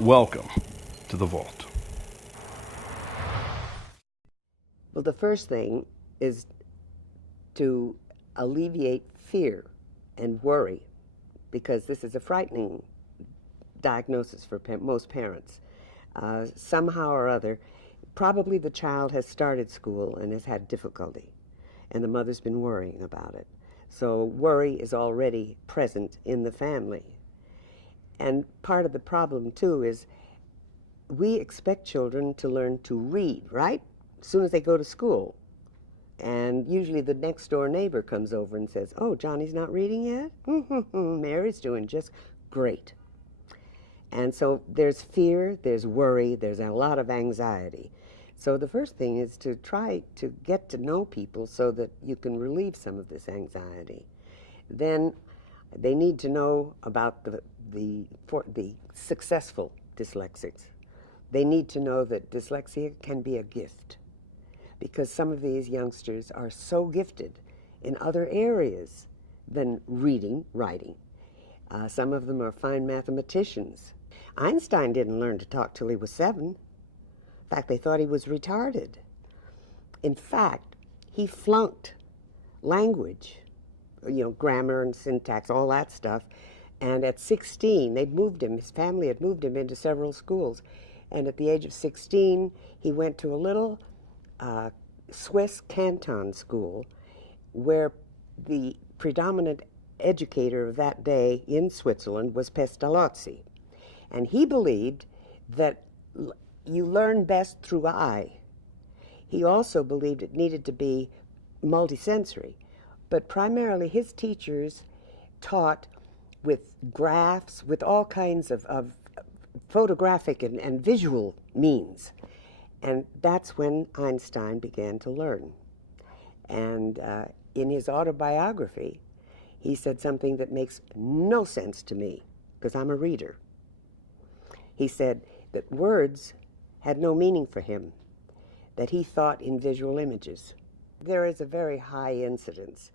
Welcome to the Vault. Well, the first thing is to alleviate fear and worry, because this is a frightening diagnosis for most parents. Somehow or other, probably the child has started school and has had difficulty, and the mother's been worrying about it. So worry is already present in the family. And part of the problem, too, is we expect children to learn to read, right? As soon as they go to school. And usually the next door neighbor comes over and says, "Oh, Johnny's not reading yet? Mary's doing just great." And so there's fear, there's worry, there's a lot of anxiety. So the first thing is to try to get to know people so that you can relieve some of this anxiety. Then they need to know about the successful dyslexics. They need to know that dyslexia can be a gift, because some of these youngsters are so gifted in other areas than reading, writing. Some of them are fine mathematicians. Einstein didn't learn to talk till he was 7. In fact, they thought he was retarded. In fact, he flunked language, grammar and syntax, all that stuff. And at 16, his family had moved him into several schools. And at the age of 16, he went to a little Swiss canton school where the predominant educator of that day in Switzerland was Pestalozzi. And he believed that you learn best through eye. He also believed it needed to be multisensory, but primarily his teachers taught with graphs, with all kinds of photographic and visual means. And that's when Einstein began to learn. And in his autobiography, he said something that makes no sense to me, because I'm a reader. He said that words had no meaning for him, that he thought in visual images. There is a very high incidence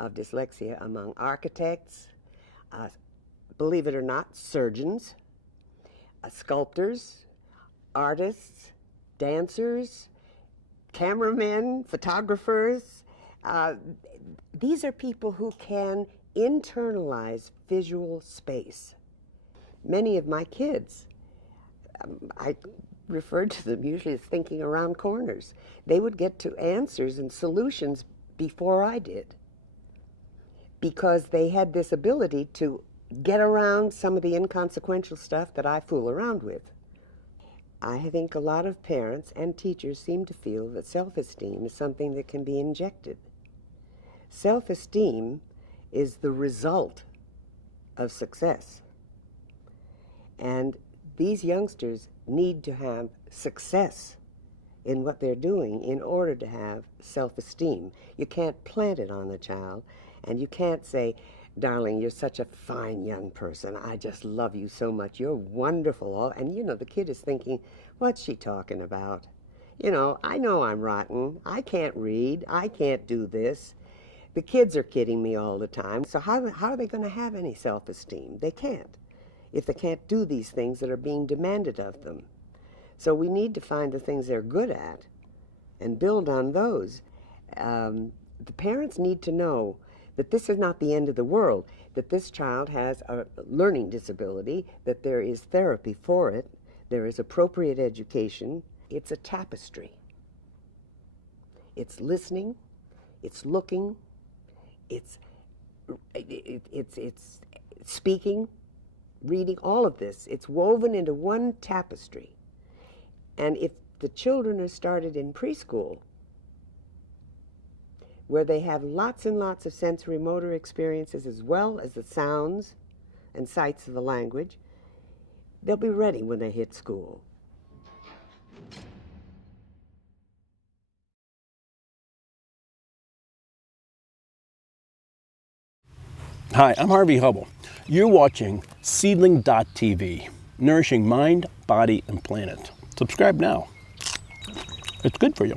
of dyslexia among architects, believe it or not, surgeons, sculptors, artists, dancers, cameramen, photographers. These are people who can internalize visual space. Many of my kids, I referred to them usually as thinking around corners. They would get to answers and solutions before I did, because they had this ability to get around some of the inconsequential stuff that I fool around with. I think a lot of parents and teachers seem to feel that self-esteem is something that can be injected. Self-esteem is the result of success. And these youngsters need to have success in what they're doing in order to have self-esteem. You can't plant it on the child, and you can't say, "Darling, you're such a fine young person. I just love you so much. You're wonderful." And, the kid is thinking, what's she talking about? I know I'm rotten. I can't read. I can't do this. The kids are kidding me all the time. So how are they going to have any self-esteem? They can't, if they can't do these things that are being demanded of them. So we need to find the things they're good at and build on those. The parents need to know that this is not the end of the world, that this child has a learning disability, that there is therapy for it, there is appropriate education. It's a tapestry. It's listening, it's looking, it's speaking, reading, all of this. It's woven into one tapestry. And if the children are started in preschool, where they have lots and lots of sensory motor experiences as well as the sounds and sights of the language, they'll be ready when they hit school. Hi, I'm Harvey Hubble. You're watching Seedling.tv, nourishing mind, body, and planet. Subscribe now. It's good for you.